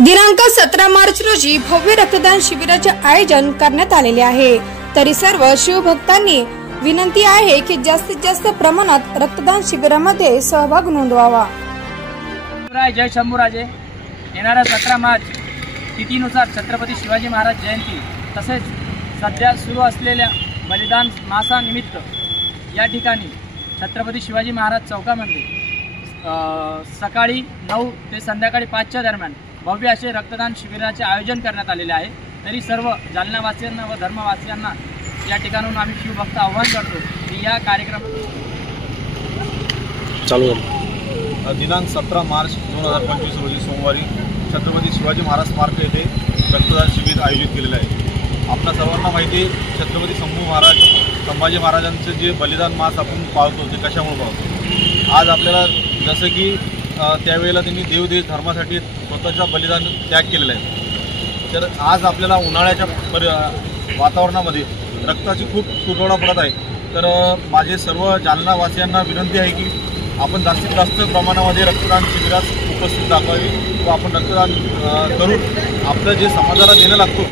दिनांक 17 मार्च रोजी भव्य रक्तदान शिबिराचे आयोजन करण्यात आलेले आहे। तरी सर्व शिवभक्तांनी विनंती आहे की जास्तीत जास्त प्रमाणात रक्तदान शिबिरामध्ये सहभाग नोंदवावा। जय शंभूराजे। येणाऱ्या 17 मार्च तिथीनुसार छत्रपती शिवाजी महाराज जयंती तसेच सध्या सुरू असलेल्या बलिदान मासानिमित्त या ठिकाणी छत्रपती शिवाजी महाराज चौकामध्ये सकाळी 9 ते संध्याकाळी 5च्या दरम्यान भव्य असे रक्तदान शिबिराचे आयोजन करण्यात आलेले आहे। तरी सर्व जालनावासियांना व धर्मवासियांना या ठिकाणून आम्ही शिवभक्त आवाहन करतो की या कार्यक्रम चालू दिनांक 17 मार्च 2025 रोजी सोमवारी छत्रपती शिवाजी महाराज स्मारक येथे रक्तदान शिबिर आयोजित केलेले आहे। आपल्या सर्वांना माहिती आहे छत्रपती संभाजी महाराजांचे जे बलिदान मास आपण पाळतो ते कशामुळे पाळतो। आज आपल्याला जसं की त्यावेळेला त्यांनी देवदेश धर्मासाठी स्वतःचा बलिदान त्याग केलेला आहे। तर आज आपल्याला उन्हाळ्याच्या वातावरणामध्ये रक्ताची खूप तुटवडा पडत आहे। तर माझे सर्व जालनावासियांना विनंती आहे की आपण जास्तीत जास्त प्रमाणामध्ये रक्तदान शिबिरात उपस्थित दाखवावी व आपण रक्तदान करून आपलं जे समाजाला देणं लागतो